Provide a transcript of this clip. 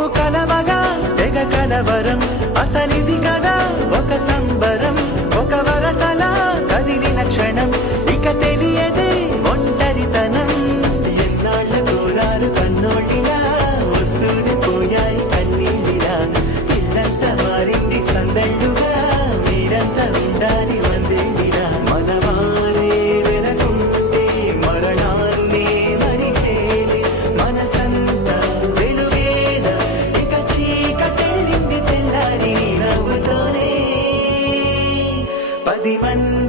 మేము కలవగా తెగ కలవరం అసలిది కదా ఒక సంబరం ఒక వరసలా కదిలిన క్షణం ఇక తెలియదే ఒంటరితనం ఎన్నాళ్ళ దూరాలు కన్నోళ్ళిలా వస్తూనే పోయాయి కన్నీళ్ళిలా ఇల్లంతా మారింది సందళ్ళుగా మీరంతా ఉండాలి వందేళ్ళిలా మనవారే వెనకుంటే మరణాన్నే మరిచేలి మనసంతా వెలుగేన ఇక చీకటెళ్ళింది తెల్లారి నీ నవ్వుతోనే 10 మంది